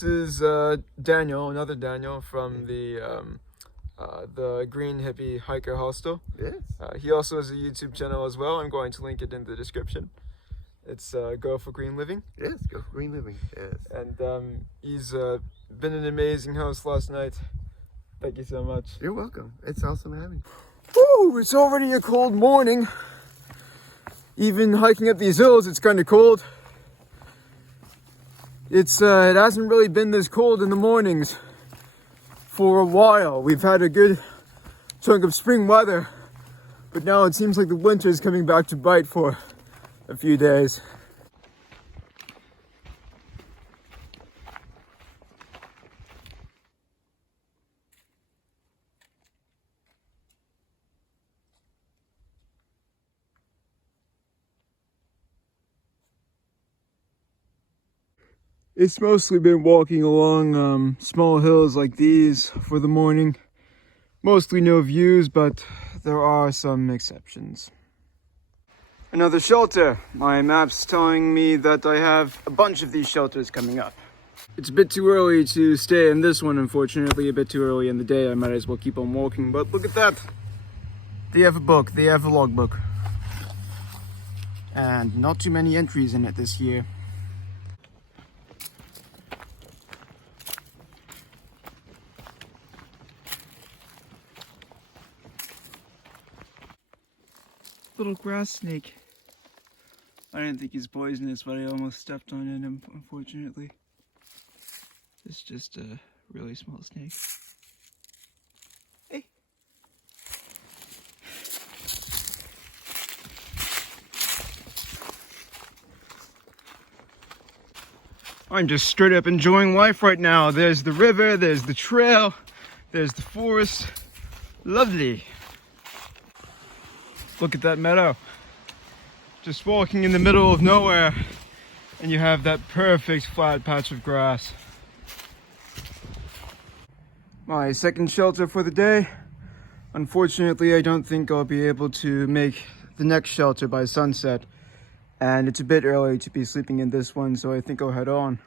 This is Daniel, another Daniel from the Green Hippie Hiker Hostel. Yes. He also has a YouTube channel as well. I'm going to link it in the description. It's Go for Green Living. Yes, Go for Green Living. Yes. And he's been an amazing host last night. Thank you so much. You're welcome. It's awesome having you. Woo! It's already a cold morning. Even hiking up these hills, it's kind of cold. It hasn't really been this cold in the mornings for a while. We've had a good chunk of spring weather, but now it seems like the winter is coming back to bite for a few days. It's mostly been walking along small hills like these for the morning. Mostly no views, but there are some exceptions. Another shelter. My map's telling me that I have a bunch of these shelters coming up. It's a bit too early to stay in this one, unfortunately. A bit too early in the day. I might as well keep on walking, but look at that. They have a book. They have a logbook. And not too many entries in it this year. Little grass snake. I didn't think he's poisonous, but I almost stepped on him, unfortunately. It's just a really small snake. Hey! I'm just straight up enjoying life right now. There's the river, there's the trail, there's the forest. Lovely. Look at that meadow. Just walking in the middle of nowhere and you have that perfect flat patch of grass. My second shelter for the day. Unfortunately, I don't think I'll be able to make the next shelter by sunset. And it's a bit early to be sleeping in this one, so I think I'll head on.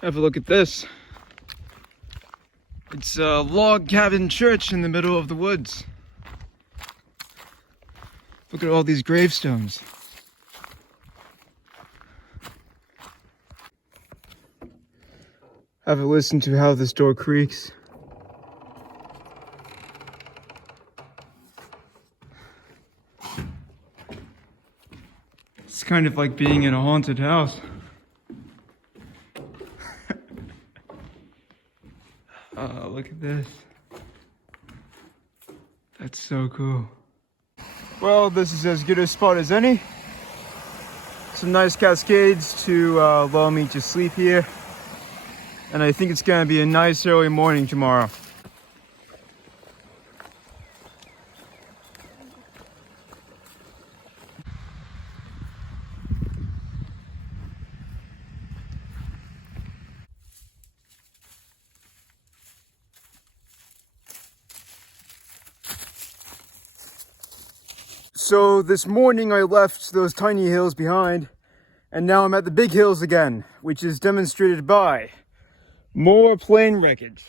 Have a look at this. It's a log cabin church in the middle of the woods. Look at all these gravestones. Have a listen to how this door creaks. It's kind of like being in a haunted house. Look at this. That's so cool. Well, this is as good a spot as any. Some nice cascades to allow me to sleep here. And I think it's gonna be a nice early morning tomorrow. So this morning I left those tiny hills behind, and now I'm at the big hills again, which is demonstrated by more plane wreckage.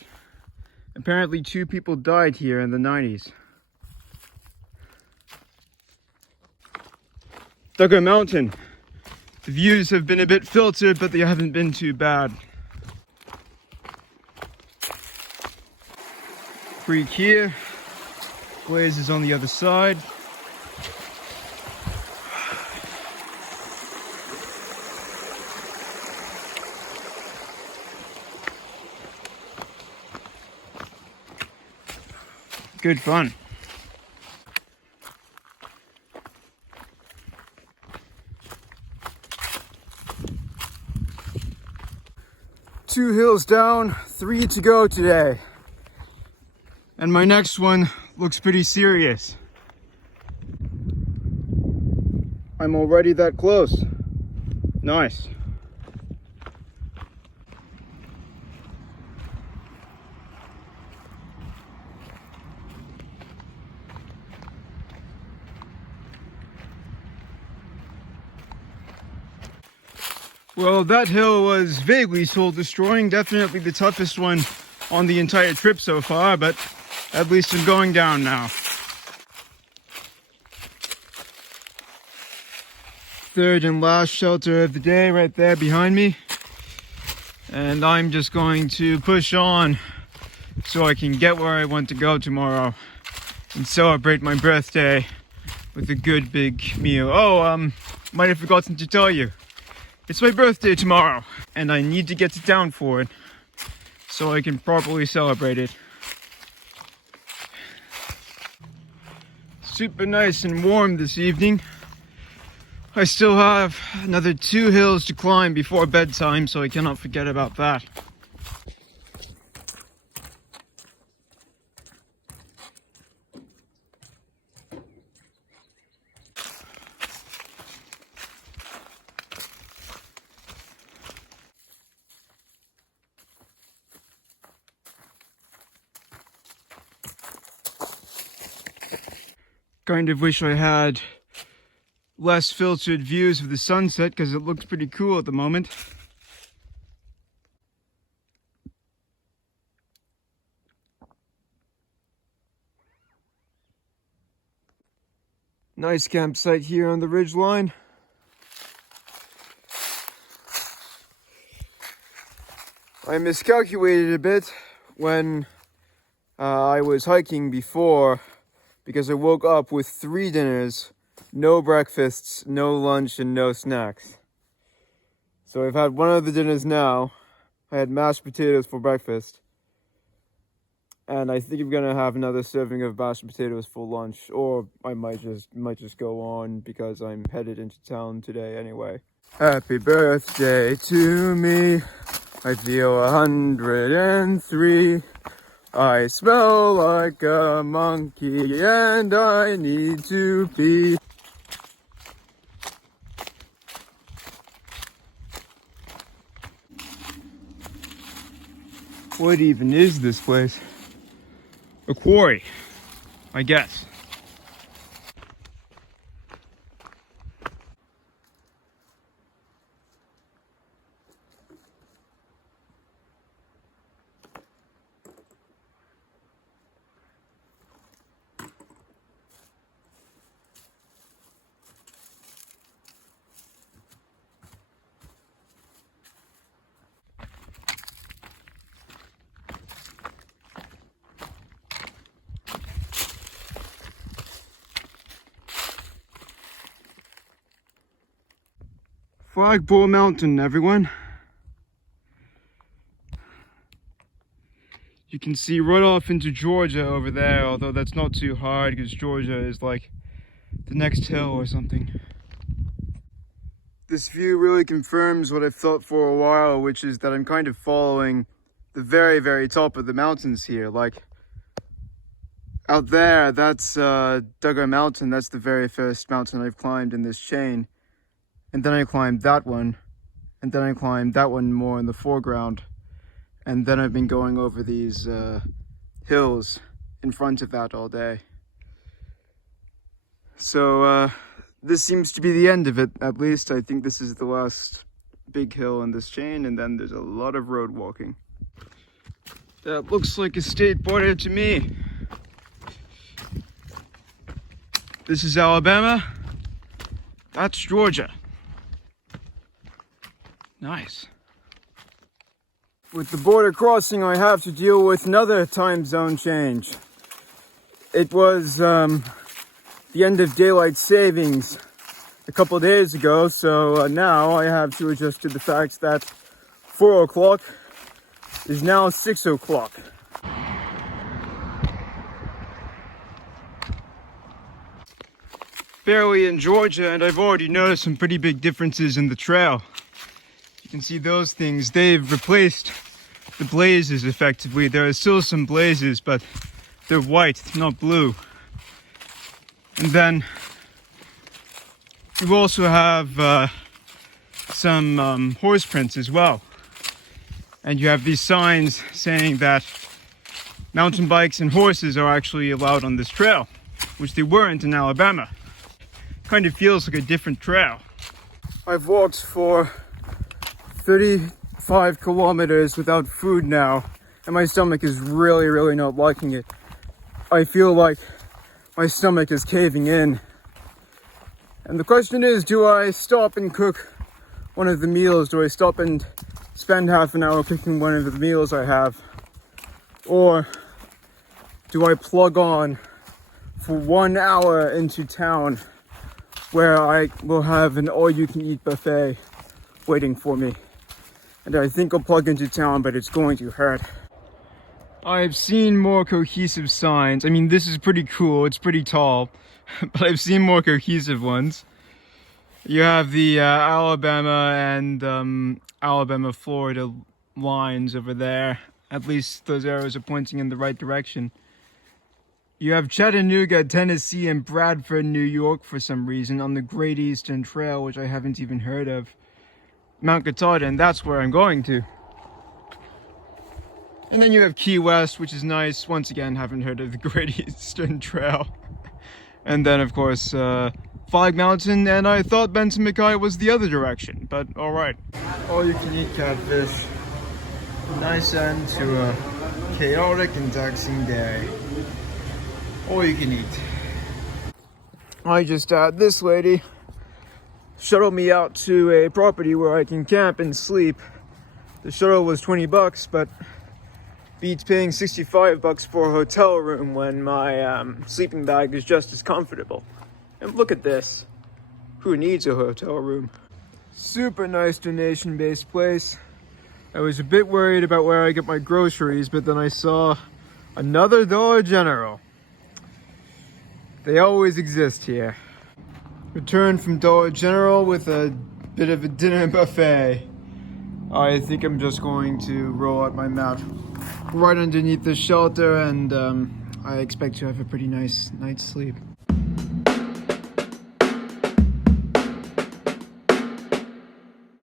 Apparently 2 people died here in the 90s. Duggar Mountain. The views have been a bit filtered, but they haven't been too bad. Creek here. Blaze is on the other side. Good fun. Two hills down, 3 to go today. And my next one looks pretty serious. I'm already that close. Nice. Well, that hill was vaguely soul-destroying, definitely the toughest one on the entire trip so far, but at least I'm going down now. Third and last shelter of the day right there behind me. And I'm just going to push on so I can get where I want to go tomorrow and celebrate my birthday with a good big meal. Oh, might have forgotten to tell you. It's my birthday tomorrow, and I need to get to town for it so I can properly celebrate it. Super nice and warm this evening. I still have another 2 hills to climb before bedtime, so I cannot forget about that. Kind of wish I had less filtered views of the sunset because it looks pretty cool at the moment. Nice campsite here on the ridgeline. I miscalculated a bit when I was hiking before because I woke up with 3 dinners. No breakfasts, no lunch, and no snacks. So I've had one of the dinners now. I had mashed potatoes for breakfast. And I think I'm gonna have another serving of mashed potatoes for lunch. Or I might just go on because I'm headed into town today anyway. Happy birthday to me. I feel 103. I smell like a monkey and I need to pee. What even is this place? A quarry, I guess. Flagpole Mountain, everyone. You can see right off into Georgia over there, although that's not too hard because Georgia is like the next hill or something. This view really confirms what I've thought for a while, which is that I'm kind of following the very, very top of the mountains here. Like, out there, that's Duggar Mountain. That's the very first mountain I've climbed in this chain. And then I climbed that one, and then I climbed that one more in the foreground. And then I've been going over these hills in front of that all day. So this seems to be the end of it, at least. I think this is the last big hill in this chain, and then there's a lot of road walking. That looks like a state border to me. This is Alabama. That's Georgia. Nice. With the border crossing, I have to deal with another time zone change. It was the end of daylight savings a couple days ago, so now I have to adjust to the fact that 4 o'clock is now 6 o'clock. Barely in Georgia, and I've already noticed some pretty big differences in the trail. You can see those things, they've replaced the blazes effectively. There are still some blazes, but they're white, not blue. And then you also have some horse prints as well. And you have these signs saying that mountain bikes and horses are actually allowed on this trail, which they weren't in Alabama. Kind of feels like a different trail. I've walked for 35 kilometers without food now, and my stomach is really not liking it. I feel like my stomach is caving in. And the question is, do I stop and cook one of the meals? Do I stop and spend half an hour cooking one of the meals I have? Or do I plug on for 1 hour into town where I will have an all-you-can-eat buffet waiting for me? And I think I'll plug into town, but it's going to hurt. I've seen more cohesive signs. I mean, this is pretty cool, it's pretty tall, but I've seen more cohesive ones. You have the Alabama and Alabama-Florida lines over there. At least those arrows are pointing in the right direction. You have Chattanooga, Tennessee, and Bradford, New York for some reason on the Great Eastern Trail, which I haven't even heard of. Mount Katahdin, that's where I'm going to. And then you have Key West, which is nice. Once again, haven't heard of the Great Eastern Trail. And then, of course, Flag Mountain, and I thought Benton MacKaye was the other direction, but alright. All you can eat catfish. Nice end to a chaotic and taxing day. All you can eat. I just had this lady shuttle me out to a property where I can camp and sleep. The shuttle was $20, but beats paying $65 for a hotel room when my sleeping bag is just as comfortable. And look at this. Who needs a hotel room? Super nice donation-based place. I was a bit worried about where I get my groceries, but then I saw another Dollar General. They always exist here. Returned from Dollar General with a bit of a dinner buffet. I think I'm just going to roll out my mat right underneath the shelter, and I expect to have a pretty nice night's sleep.